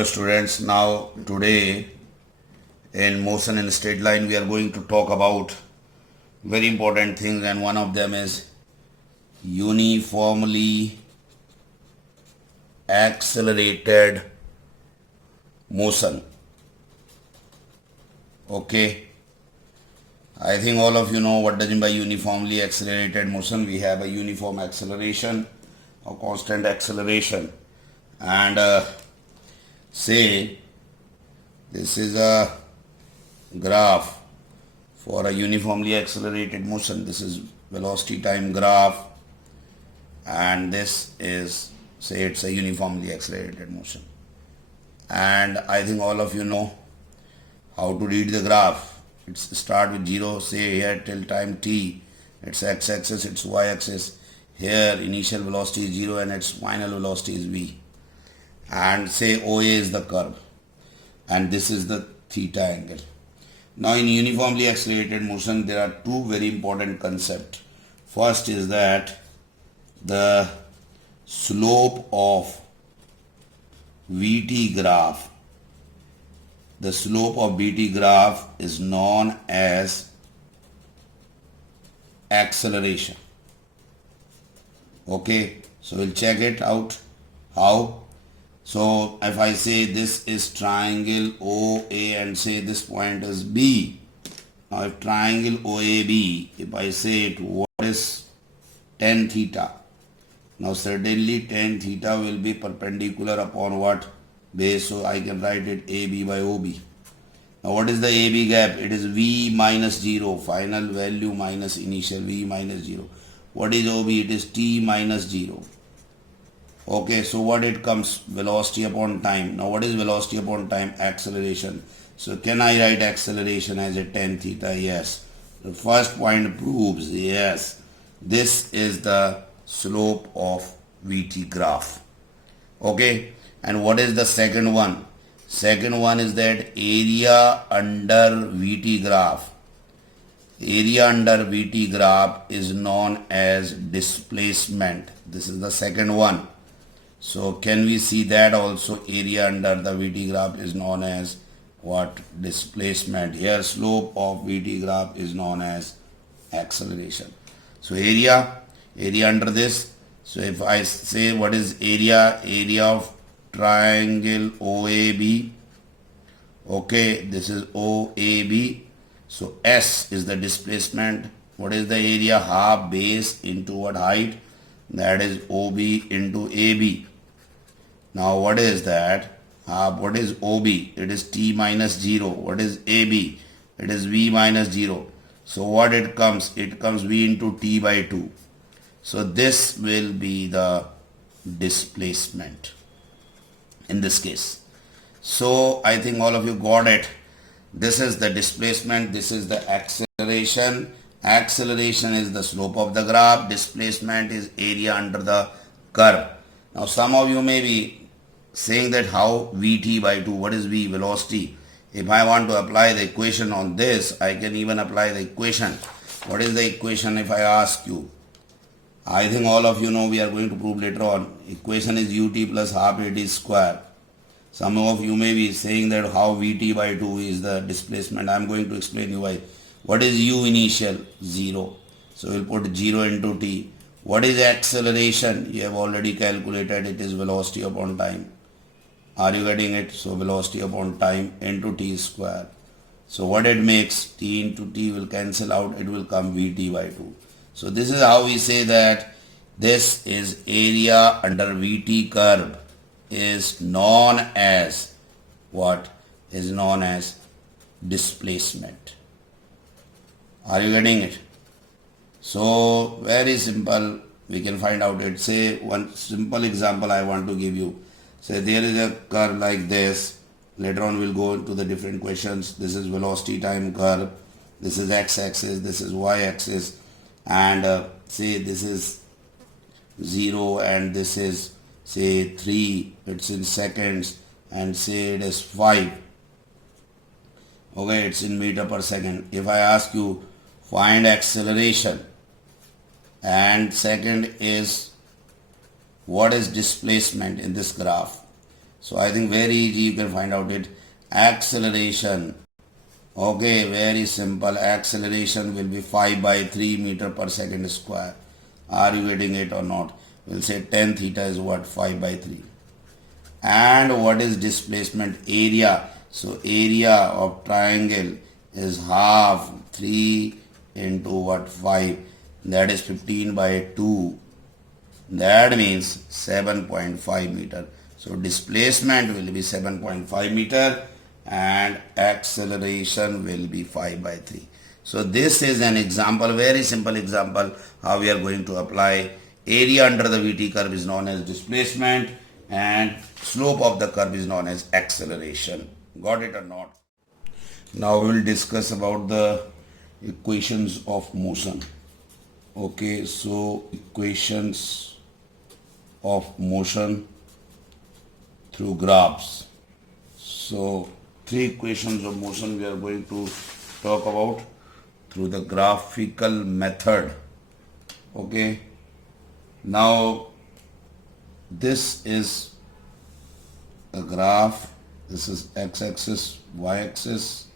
Hello students, now today in motion in straight line we are going to talk about very important things, and one of them is uniformly accelerated motion. Okay, I think all of you know what does mean by uniformly accelerated motion. We have a uniform acceleration or constant acceleration, and say this is a graph for a uniformly accelerated motion. This is velocity time graph, and this is, say, it's a uniformly accelerated motion. And I think all of you know how to read the graph. It's start with 0, say here till time t, its x-axis, its y-axis. Here initial velocity is 0 and its final velocity is v. And say OA is the curve, and this is the theta angle. Now in uniformly accelerated motion there are two very important concepts. First is that the slope of VT graph, the slope of VT graph is known as acceleration. Okay, so we'll check it out. How? So if I say this is triangle OA and say this point is B. Now if triangle OAB, if I say it, what is tan theta? Now certainly tan theta will be perpendicular upon what? Base. So I can write it AB by OB. Now what is the AB gap? It is V minus 0, final value minus initial V minus 0. What is OB? It is T minus 0. Okay, so what it comes? Velocity upon time. Now what is velocity upon time? Acceleration. So can I write acceleration as a tan theta? Yes. The first point proves, yes, this is the slope of VT graph. Okay, and what is the second one? Second one is that area under VT graph. Area under VT graph is known as displacement. This is the second one. So can we see that also? Area under the VT graph is known as what? Displacement. Here slope of VT graph is known as acceleration. So area under this. So if I say what is area of triangle OAB. Okay, this is OAB. So S is the displacement. What is the area? Half base into what height? That is OB into AB. Now what is that? What is OB? It is T minus 0. What is AB? It is V minus 0. So what it comes? It comes V into T by 2. So this will be the displacement in this case. So I think all of you got it. This is the displacement. This is the acceleration. Acceleration is the slope of the graph. Displacement is area under the curve. Now some of you may be saying that how Vt by 2, what is V? Velocity. If I want to apply the equation on this, I can even apply the equation. What is the equation if I ask you? I think all of you know, we are going to prove later on. Equation is ut plus half at square. Some of you may be saying that how Vt by 2 is the displacement. I am going to explain you why. What is u initial? 0. So we'll put 0 into t. What is acceleration? You have already calculated. It is velocity upon time. Are you getting it? So velocity upon time into t square. So what it makes? T into t will cancel out. It will come Vt by 2. So this is how we say that this is area under Vt curve is known as what? Is known as displacement. Are you getting it? So very simple, we can find out it. Say one simple example I want to give you. Say there is a curve like this. Later on we'll go into the different questions. This is velocity time curve. This is x-axis. This is y-axis. And say this is 0 and this is say 3. It's in seconds. And say it is 5. Okay, it's in meter per second. If I ask you find acceleration, and second is what is displacement in this graph, So I think very easy, you can find out it. Acceleration. Okay, very simple. Acceleration will be 5 by 3 meter per second square. Are you getting it or not? We'll say tan theta is what? 5 by 3. And what is displacement? Area. So area of triangle is half 3 into what? 5. That is 15 by 2. That means 7.5 meter. So displacement will be 7.5 meter and acceleration will be 5 by 3. So this is an example, very simple example, how we are going to apply area under the VT curve is known as displacement and slope of the curve is known as acceleration. Got it or not? Now we will discuss about the equations of motion. Okay, so equations of motion through graphs. So three equations of motion we are going to talk about through the graphical method. Okay, now this is a graph. This is x-axis, y-axis.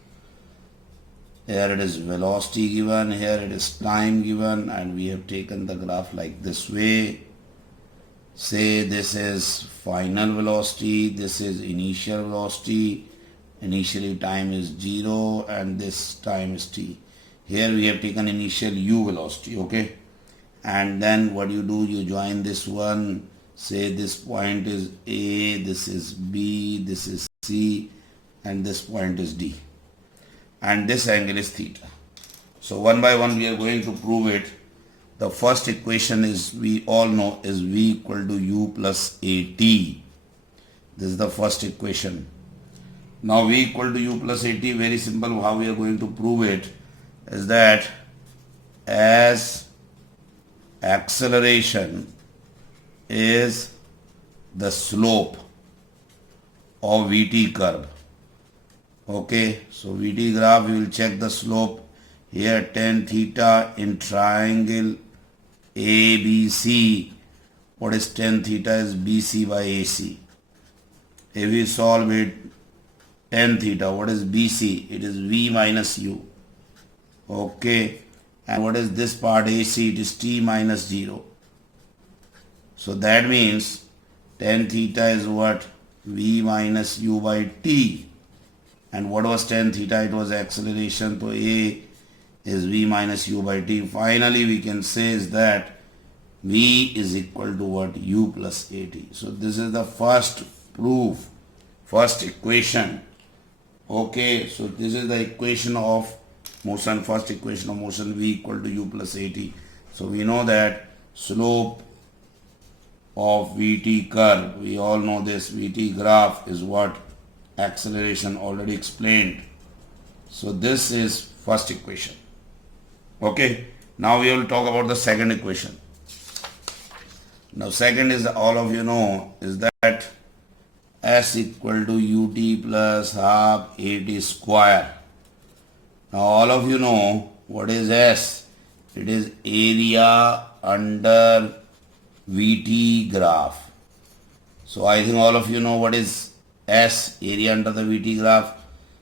Here it is velocity given, here it is time given, and we have taken the graph like this way. Say this is final velocity, this is initial velocity, initially time is 0 and this time is t. Here we have taken initial u velocity, okay? And then what you do, you join this one, say this point is A, this is B, this is C, and this point is D. And this angle is theta. So one by one we are going to prove it. The first equation is, we all know, is V equal to U plus AT. This is the first equation. Now V equal to U plus AT, very simple. How we are going to prove it is that as acceleration is the slope of VT curve. Okay, so VT graph, we will check the slope. Here tan theta in triangle ABC. What is tan theta? Is BC by AC. If we solve it, tan theta, what is BC? It is V minus U. Okay, and what is this part AC? It is T minus 0. So that means tan theta is what? V minus U by T. And what was tan theta? It was acceleration. So A is V minus U by T. Finally, we can say is that V is equal to what? U plus AT. So this is the first proof, first equation. Okay, so this is the equation of motion, first equation of motion, V equal to U plus AT. So we know that slope of VT curve, we all know this, VT graph is what? Acceleration, already explained. So this is first equation. Okay, now we will talk about the second equation. Now second is, all of you know, is that S equal to UT plus half AT square. Now all of you know what is S. It is area under VT graph. So I think all of you know what is S, area under the VT graph.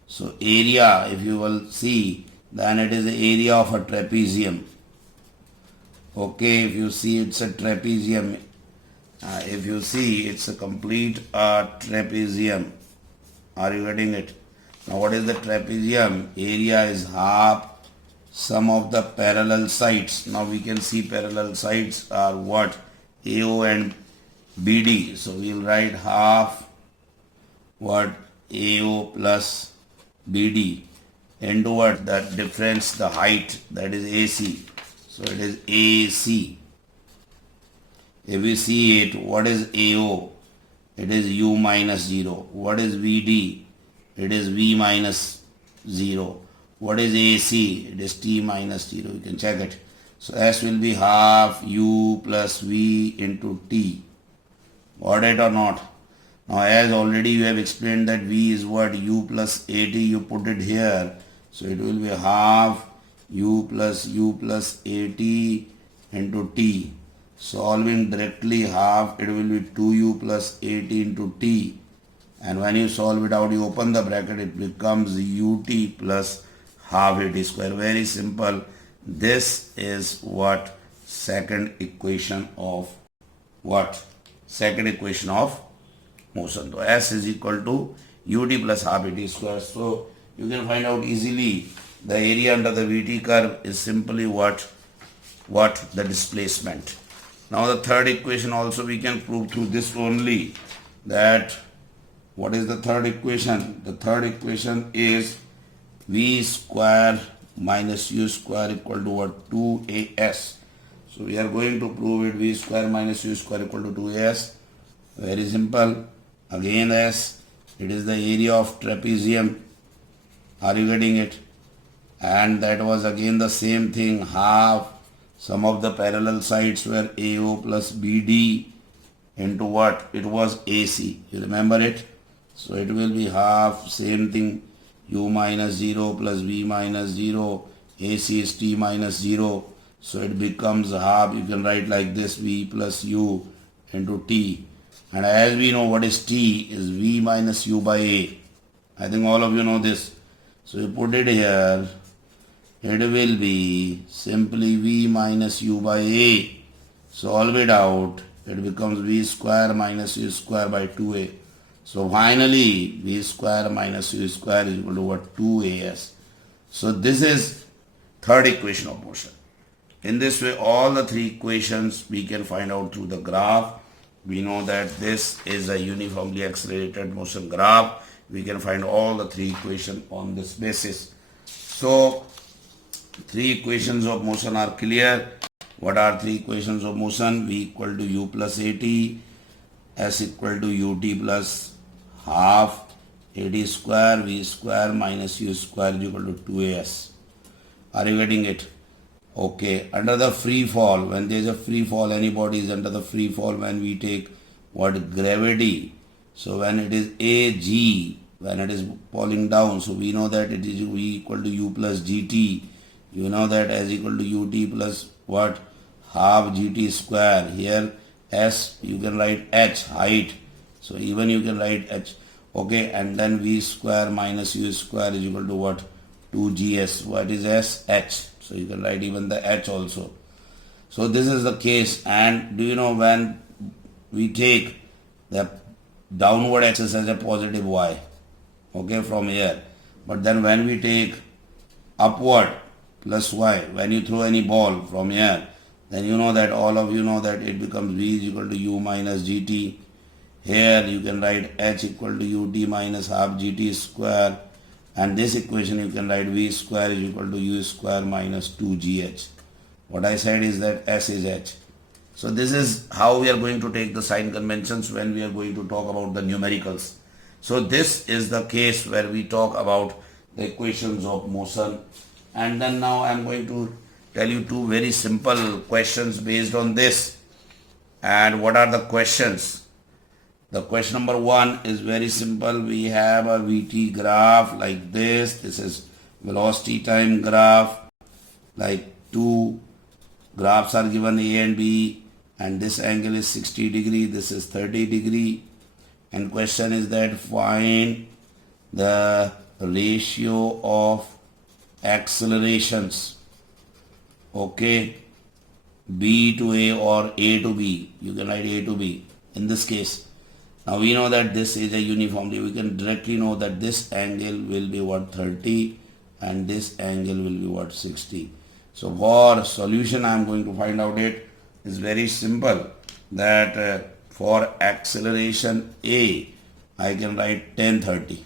So area, if you will see, then it is the area of a trapezium. Okay, if you see, it's a trapezium. If you see, it's a complete trapezium. Are you getting it? Now what is the trapezium? Area is half sum of the parallel sides. Now we can see parallel sides are what? AO and BD. So we will write half what? AO plus BD into what? That difference, the height, that is AC. So it is AC. If we see it, what is AO? It is U minus 0. What is VD? It is V minus 0. What is AC? It is T minus 0. You can check it. So S will be half U plus V into T. Got it or not? Now as already you have explained that V is what? U plus AT, you put it here. So it will be half U plus AT into T. Solving directly half, it will be 2U plus AT into T. and when you solve it out, you open the bracket, it becomes ut plus half at square. Very simple. This is what second equation of what? Second equation of motion. So S is equal to ut plus half at square. So you can find out easily the area under the VT curve is simply what the displacement. Now the third equation also we can prove through this only, that what is the third equation? The third equation is v square minus u square equal to what? 2as. So we are going to prove it, v square minus u square equal to 2as. Very simple. Again s, it is the area of trapezium. Are you getting it? And that was again the same thing, half sum of the parallel sides were AO plus BD into what? It was AC. You remember it? So it will be half, same thing, U minus 0 plus V minus 0, AC is T minus 0. So it becomes half, you can write like this, V plus U into T. And as we know what is T is V minus U by A. I think all of you know this. So you put it here, it will be simply V minus U by A. Solve it out, it becomes V square minus U square by 2A. So finally, V square minus U square is equal to what? 2AS. So this is third equation of motion. In this way, all the three equations we can find out through the graph. We know that this is a uniformly accelerated motion graph. We can find all the three equations on this basis. So three equations of motion are clear. What are three equations of motion? V equal to U plus AT, S equal to UT plus half AT square, V square minus U square is equal to 2AS. Are you getting it? Okay. Under the free fall, when there is a free fall, any body is under the free fall when we take what? Gravity. So when it is AG, when it is falling down, so we know that it is V equal to U plus GT. You know that as equal to UT plus what? Half GT square. Here S, you can write H, height. So even you can write H. Okay, and then V square minus U square is equal to what? 2GS. What is S? H. So you can write even the H also. So this is the case. And do you know when we take the downward axis as a positive Y, okay, from here. But then when we take upward plus Y, when you throw any ball from here, then you know that all of you know that it becomes V is equal to U minus GT. Here you can write H equal to UT minus half GT square. And this equation you can write V square is equal to U square minus 2GH. What I said is that S is H. So this is how we are going to take the sign conventions when we are going to talk about the numericals. So this is the case where we talk about the equations of motion. And then now I am going to tell you two very simple questions based on this. And what are the questions? The question number one is very simple. We have a VT graph like this. This is velocity time graph. Like two graphs are given A and B, and this angle is 60 degree. This is 30 degree. And question is that find the ratio of accelerations. Okay, B to A or A to B. You can write A to B in this case. Now we know that this is a uniformly, we can directly know that this angle will be what? 30 and this angle will be what? 60. So for solution I am going to find out it is very simple, that for acceleration A I can write 1030.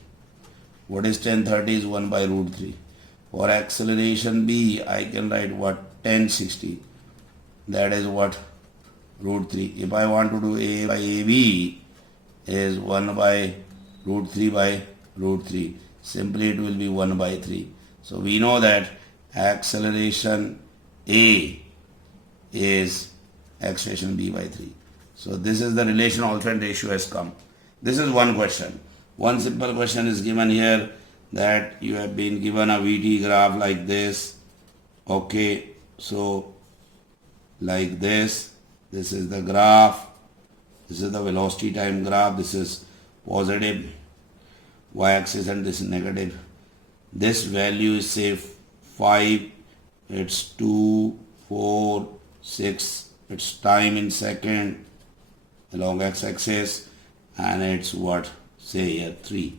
What is 1030 is 1 by root 3. For acceleration B I can write what? 1060. That is what? Root 3. If I want to do A by AB is 1 by root 3 by root 3. Simply it will be 1 by 3. So we know that acceleration A is acceleration B by 3. So this is the relation also, and ratio has come. This is one question. One simple question is given here, that you have been given a VT graph like this. Okay, so like this is the graph. This is the velocity time graph. This is positive y-axis and this is negative. This value is say 5, it's 2, 4, 6, it's time in second along x-axis, and it's what, say here 3.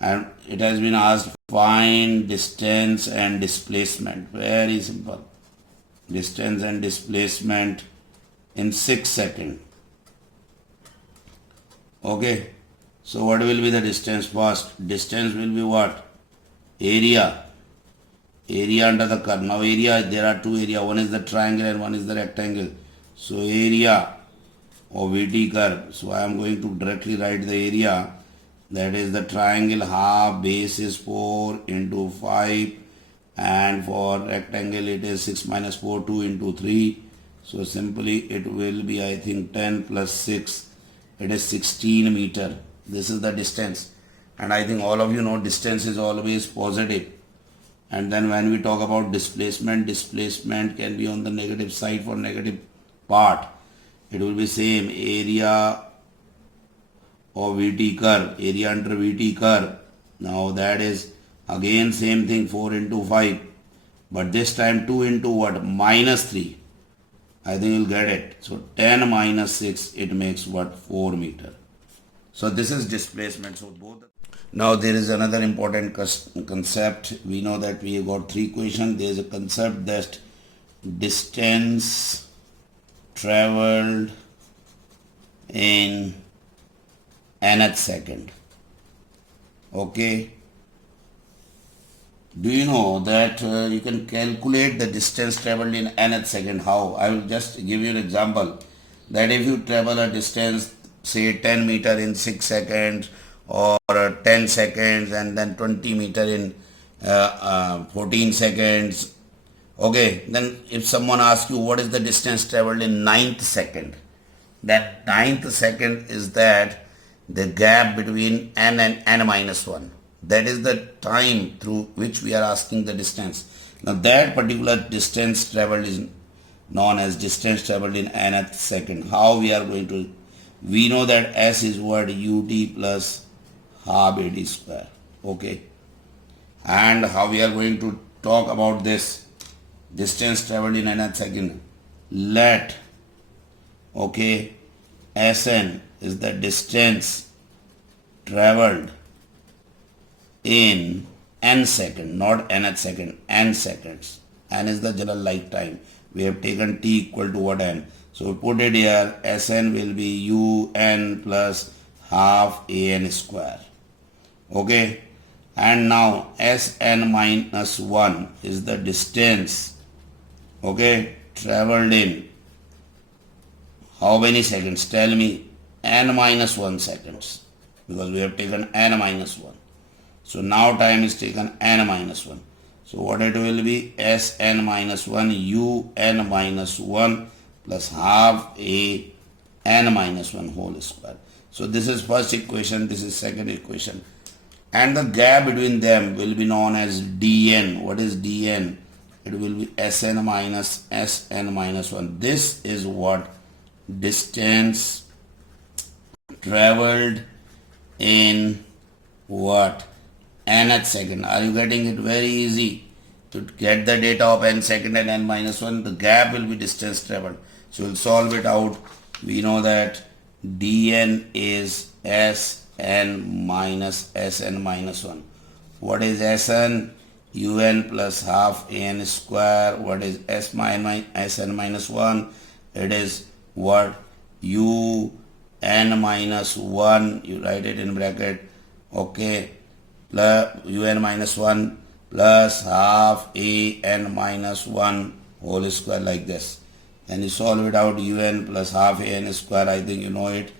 And it has been asked find distance and displacement. Very simple. Distance and displacement in 6 seconds. Okay. So what will be the distance first? Distance will be what? Area. Area under the curve. Now area, there are two areas. One is the triangle and one is the rectangle. So area of VT curve. So I am going to directly write the area. That is the triangle half base is 4 into 5, and for rectangle it is 6 minus 4, 2 into 3. So simply it will be, I think, 10 plus 6. It is 16 meter. This is the distance. And I think all of you know distance is always positive. And then when we talk about displacement, displacement can be on the negative side for negative part. It will be same area of VT curve, area under VT curve. Now that is again same thing, 4 into 5. But this time 2 into what? Minus 3. I think you'll get it. So 10 minus 6, it makes what? 4 meter. So this is displacement. So both. Now there is another important concept. We know that we have got 3 equations. There is a concept that distance traveled in nth second. Okay. Do you know that you can calculate the distance traveled in nth second? How? I will just give you an example. That if you travel a distance, say 10 meter in 6 seconds, or 10 seconds, and then 20 meter in 14 seconds. Okay, then if someone asks you what is the distance traveled in 9th second, that 9th second is that the gap between n and n minus 1. That is the time through which we are asking the distance. Now that particular distance traveled is known as distance traveled in nth second. How we are going to? We know that S is what? ut plus half AD square. Okay. And how we are going to talk about this distance traveled in nth second? Let, okay, Sn is the distance traveled in n second, not nth second, n seconds. N is the general lifetime. We have taken t equal to what? N. So put it here, Sn will be un plus half an square. Okay. And now Sn minus 1 is the distance, okay, traveled in how many seconds? Tell me. N minus 1 seconds, because we have taken n minus 1. So now time is taken n minus 1. So what it will be? Sn minus 1 un minus 1 plus half a n minus 1 whole square. So this is first equation, this is second equation. And the gap between them will be known as dn. What is dn? It will be Sn minus 1. This is what? Distance traveled in what? Nth second. Are you getting it? Very easy. To get the data of n second and n minus 1, the gap will be distance traveled. So we'll solve it out. We know that dn is Sn minus Sn minus 1. What is Sn? Un plus half an square. What is Sn minus 1? It is what? Un minus 1. You write it in bracket. Okay. Plus un minus 1 plus half an minus 1 whole square, like this. Then you solve it out. Un plus half an square, I think you know it.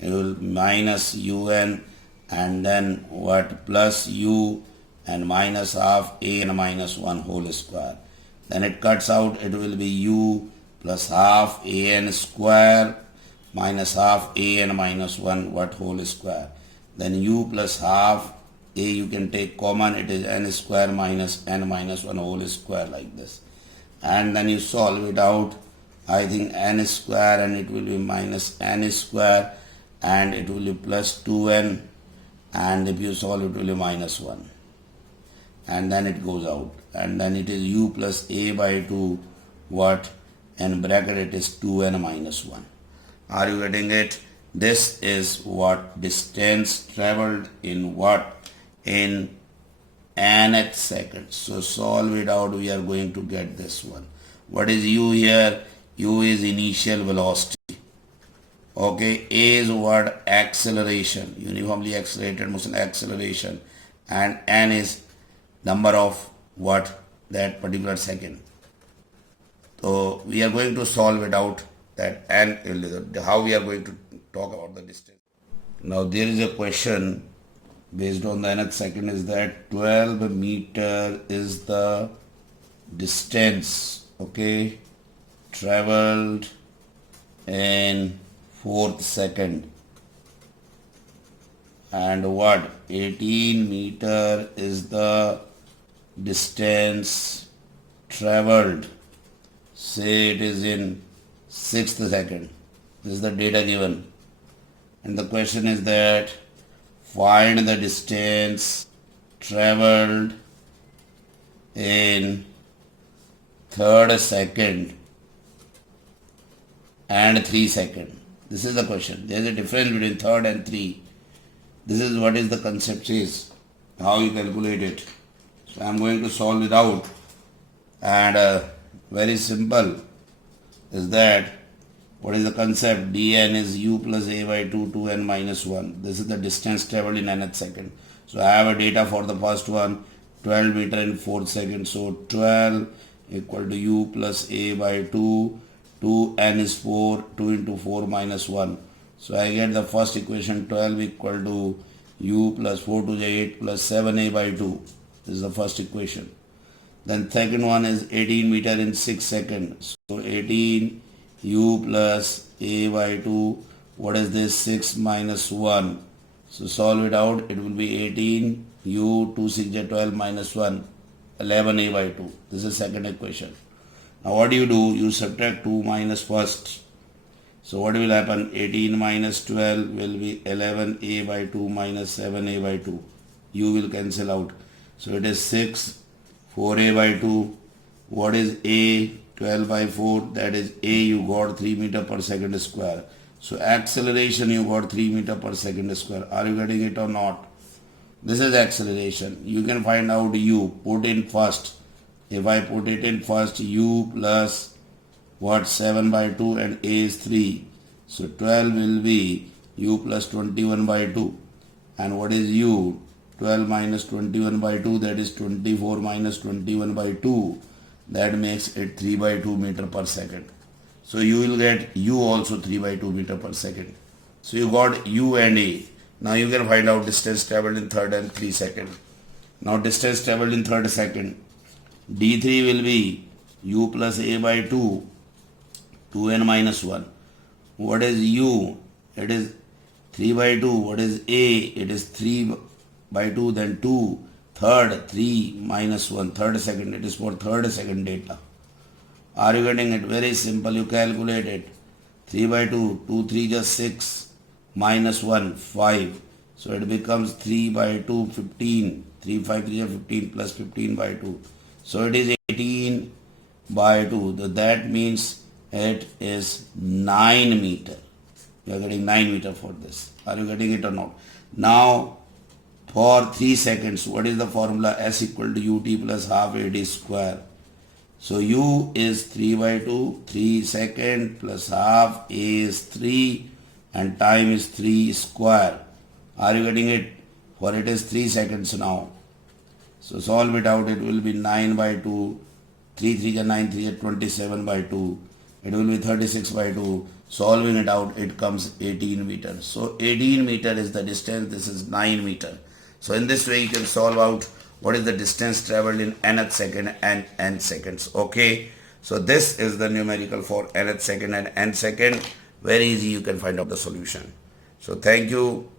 You will minus un and then what? Plus u and minus half an minus 1 whole square. Then it cuts out. It will be u plus half an square minus half an minus 1 what whole square. Then u plus half a you can take common. It is n square minus n minus 1 whole square, like this. And then you solve it out. I think n square, and it will be minus n square, and it will be plus 2n and if you solve it will be minus 1, and then it goes out, and then it is u plus a by 2 what, in bracket it is 2n minus 1. Are you getting it? This is what distance traveled in what, in nth seconds. So solve it out, we are going to get this one. What is u here? U is initial velocity. Okay, A is what? Acceleration, uniformly accelerated motion, acceleration, and n is number of what, that particular second. So we are going to solve it out, that n, how we are going to talk about the distance. Now there is a question based on the nth second, is that 12 meter is the distance, okay, traveled in fourth second, and what, 18 meter is the distance traveled, say it is in sixth second. This is the data given, and the question is that find the distance traveled in third second and 3 second. This is the question. There is a difference between third and 3. This is what is the concept says, how you calculate it. So I am going to solve it out, and very simple is that, what is the concept? dn is u plus a by 2, 2n minus 1. This is the distance traveled in nth second. So I have a data for the first one, 12 meter in 4th second. So 12 equal to u plus a by 2, 2n is 4, 2 into 4 minus 1. So I get the first equation, 12 equal to u plus 4 to the 8 plus 7a by 2. This is the first equation. Then second one is 18 meter in 6 seconds. So 18 u plus a by 2, what is this, 6 minus 1. So solve it out, it will be 18 u, 2 6 is 12 minus 1, 11 a by 2. This is second equation. Now what do? You subtract 2 minus first. So what will happen? 18 minus 12 will be 11a by 2 minus 7a by 2. U will cancel out. So it is 6, 4a by 2. What is a? 12 by 4, that is a, you got 3 meter per second square. So acceleration you got 3 meter per second square. Are you getting it or not? This is acceleration. You can find out u. Put in first. If I put it in first, u plus what, 7 by 2 and a is 3. So 12 will be u plus 21 by 2. And what is u? 12 minus 21 by 2, that is 24 minus 21 by 2. That makes it 3 by 2 meter per second. So you will get u also 3 by 2 meter per second. So you got u and a. Now you can find out distance traveled in third and 3 second. Now distance traveled in third second. D3 will be u plus a by 2, 2n minus 1. What is u? It is 3 by 2. What is a? It is 3 by 2, then 2. Third, 3 minus 1, third second, it is for third second data. Are you getting it? Very simple, you calculate it. 3 by 2, 2 3 just 6, minus 1, 5. So it becomes 3 by 2, 15. 3 5 3 15 plus 15 by 2. So it is 18 by 2. That means it is 9 meter. You are getting 9 meter for this. Are you getting it or not? Now, for 3 seconds, what is the formula? S equal to ut plus half AD square. So u is 3 by 2, 3 second plus half, a is 3 and time is 3 square. Are you getting it? For it is 3 seconds now. So solve it out, it will be 9 by 2, 3 3 is 9, 3 is 27 by 2. It will be 36 by 2. Solving it out, it comes 18 meters. So 18 meter is the distance, this is 9 meter. So in this way you can solve out what is the distance traveled in nth second and nth seconds. Okay. So this is the numerical for nth second and nth second. Very easy, you can find out the solution. So thank you.